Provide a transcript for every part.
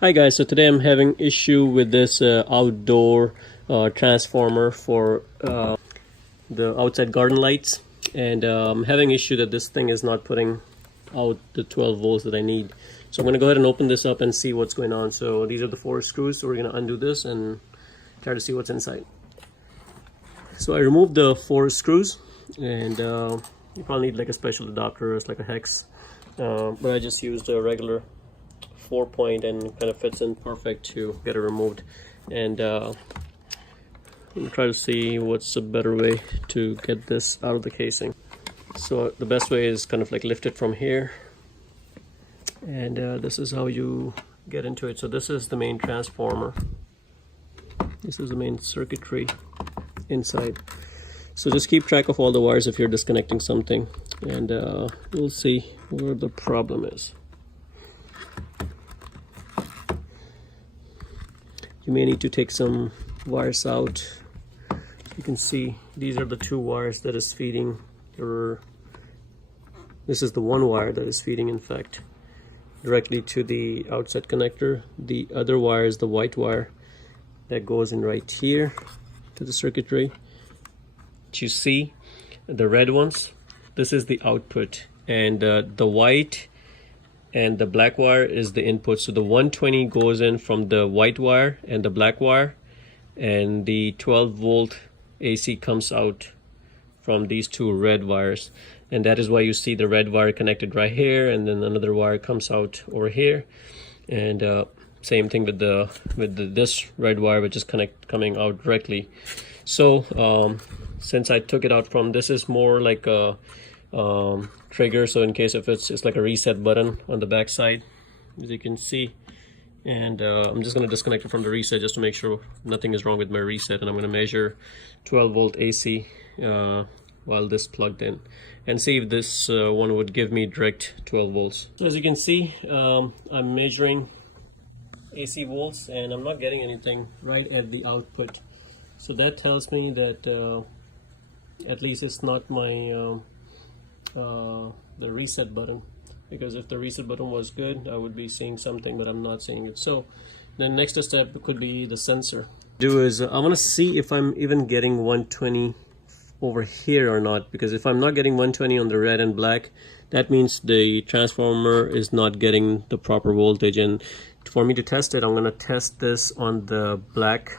Hi guys, so today I'm having issue with this outdoor transformer for the outside garden lights, and I'm having issue that this thing is not putting out the 12 volts that I need. So I'm going to go ahead and open this up and see what's going on. So these are the 4 screws, so we're going to undo this and try to see what's inside. So I removed the 4 screws, and you probably need like a special adapter, it's like a hex, but I just used a regular 4-point and kind of fits in perfect to get it removed. And I'm gonna try to see what's a better way to get this out of the casing. So the best way is kind of like lift it from here, and this is how you get into it. So this is the main transformer, this is the main circuitry inside. So just keep track of all the wires if you're disconnecting something, and we'll see where the problem is. You may need to take some wires out. You can see these are the 2 wires that is feeding this is the 1 wire that is feeding, in fact, directly to the outside connector. The other wire is the white wire that goes in right here to the circuitry. You see the red ones, this is the output, and the white and the black wire is the input. So the 120 goes in from the white wire and the black wire, and the 12 volt AC comes out from these 2 red wires, and that is why you see the red wire connected right here, and then another wire comes out over here, and same thing with this red wire, which is coming out directly. So since I took it out from, this is more like a trigger, so in case if it's like a reset button on the back side, as you can see. And I'm just going to disconnect it from the reset just to make sure nothing is wrong with my reset, and I'm going to measure 12 volt AC while this plugged in, and see if this one would give me direct 12 volts. So as you can see, I'm measuring AC volts and I'm not getting anything right at the output. So that tells me that at least it's not my the reset button, because if the reset button was good, I would be seeing something, but I'm not seeing it. So the next step could be the sensor. Do is I want to see if I'm even getting 120 over here or not, because if I'm not getting 120 on the red and black, that means the transformer is not getting the proper voltage. And for me to test it, I'm going to test this on the black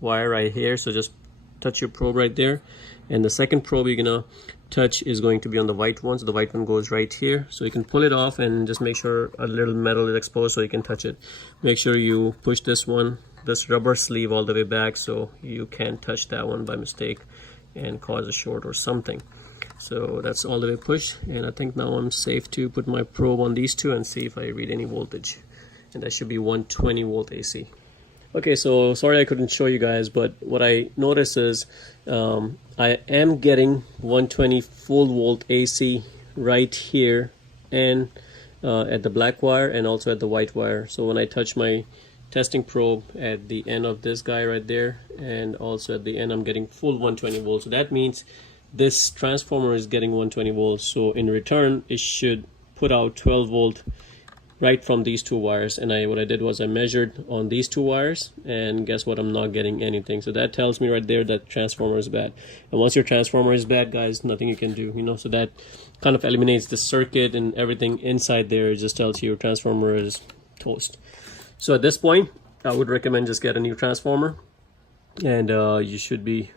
wire right here. So just touch your probe right there, and the second probe you're gonna touch is going to be on the white one. So the white one goes right here, so you can pull it off and just make sure a little metal is exposed so you can touch it. Make sure you push this rubber sleeve all the way back so you can't touch that one by mistake and cause a short or something. So that's all the way pushed, and I think now I'm safe to put my probe on these 2 and see if I read any voltage, and that should be 120 volt AC. Okay, so sorry I couldn't show you guys, but what I notice is I am getting 120 full volt AC right here, and at the black wire and also at the white wire. So when I touch my testing probe at the end of this guy right there, and also at the end, I'm getting full 120 volts. So that means this transformer is getting 120 volts. So in return, it should put out 12 volt right from these 2 wires. And what I did was I measured on these 2 wires, and guess what, I'm not getting anything. So that tells me right there that transformer is bad. And once your transformer is bad, guys, nothing you can do, you know. So that kind of eliminates the circuit, and everything inside there. It just tells you your transformer is toast. So at this point, I would recommend just get a new transformer, and you should be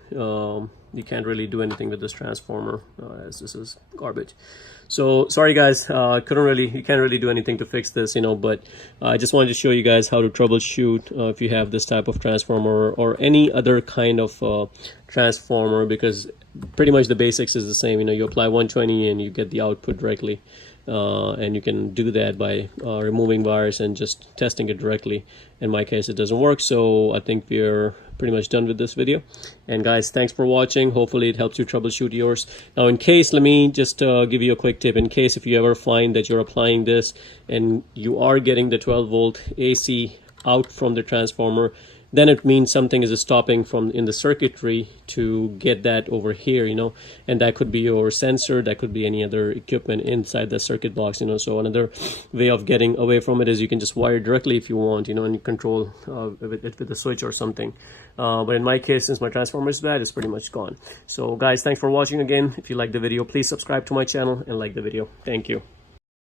you can't really do anything with this transformer, as this is garbage. So sorry guys, you can't really do anything to fix this, you know, but I just wanted to show you guys how to troubleshoot if you have this type of transformer or any other kind of transformer, because pretty much the basics is the same. You know, you apply 120 and you get the output directly, and you can do that by removing wires and just testing it directly. In my case, it doesn't work, so I think we're pretty much done with this video. And guys, thanks for watching. Hopefully it helps you troubleshoot yours. Now in case, let me just give you a quick tip. In case if you ever find that you're applying this and you are getting the 12 volt AC out from the transformer, then it means something is stopping from in the circuitry to get that over here, you know, and that could be your sensor, that could be any other equipment inside the circuit box, you know. So another way of getting away from it is you can just wire directly if you want, you know, and you control with a switch or something. But in my case, since my transformer is bad, it's pretty much gone. So guys, thanks for watching again. If you like the video, please subscribe to my channel and like the video. Thank you.